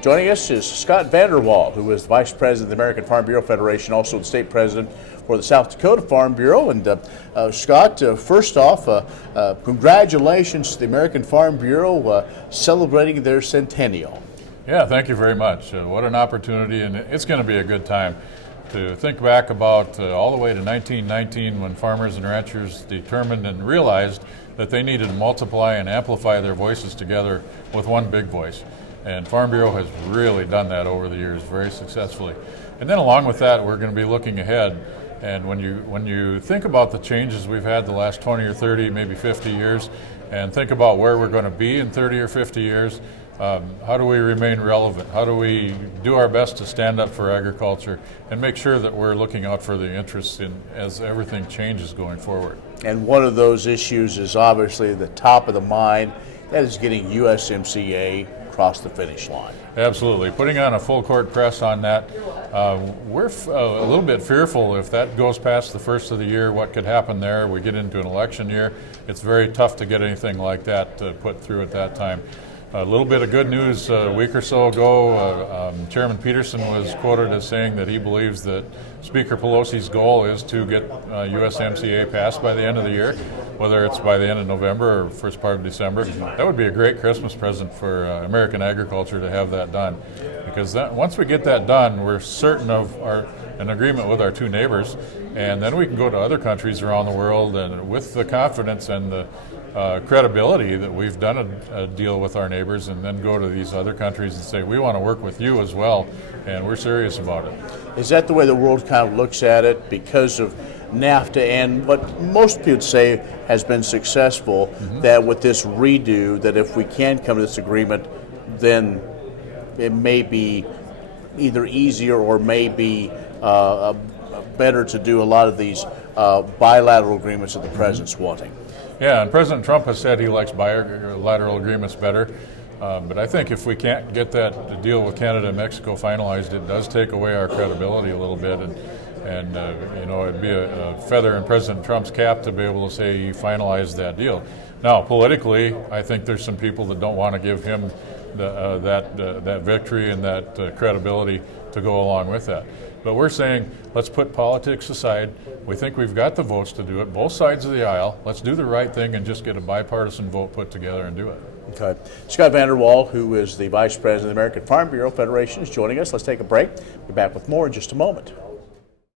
Joining us is Scott VanderWal, who is the Vice President of the American Farm Bureau Federation, also the State President for the South Dakota Farm Bureau. And Scott, first off, congratulations to the American Farm Bureau celebrating their centennial. Yeah, thank you very much. What an opportunity, and it's going to be a good time to think back about all the way to 1919 when farmers and ranchers determined and realized that they needed to multiply and amplify their voices together with one big voice. And Farm Bureau has really done that over the years very successfully. And then along with that, we're going to be looking ahead. And when you think about the changes we've had the last 20 or 30, maybe 50 years, and think about where we're going to be in 30 or 50 years, how do we remain relevant? How do we do our best to stand up for agriculture and make sure that we're looking out for the interests as everything changes going forward? And one of those issues is obviously the top of the mind, that is getting USMCA across the finish line. Absolutely. Putting on a full court press on that. We're a little bit fearful if that goes past the first of the year, what could happen there. We get into an election year. It's very tough to get anything like that put through at that time. A little bit of good news a week or so ago, Chairman Peterson was quoted as saying that he believes that Speaker Pelosi's goal is to get USMCA passed by the end of the year, whether it's by the end of November or first part of December. That would be a great Christmas present for American agriculture to have that done. Because once we get that done, we're certain of an agreement with our two neighbors, and then we can go to other countries around the world and with the confidence and the credibility that we've done a deal with our neighbors, and then go to these other countries and say, we want to work with you as well, and we're serious about it. Is that the way the world kind of looks at it because of NAFTA and what most people would say has been successful, that with this redo, that if we can come to this agreement, then it may be either easier or maybe better to do a lot of these bilateral agreements that the president's wanting? Yeah, and President Trump has said he likes bilateral agreements better. But I think if we can't get that deal with Canada and Mexico finalized, it does take away our credibility a little bit. And it'd be a feather in President Trump's cap to be able to say he finalized that deal. Now, politically, I think there's some people that don't want to give him that victory and that credibility to go along with that. But we're saying, let's put politics aside. We think we've got the votes to do it, both sides of the aisle. Let's do the right thing and just get a bipartisan vote put together and do it. Okay. Scott VanderWal, who is the Vice President of the American Farm Bureau Federation, is joining us. Let's take a break. We'll be back with more in just a moment.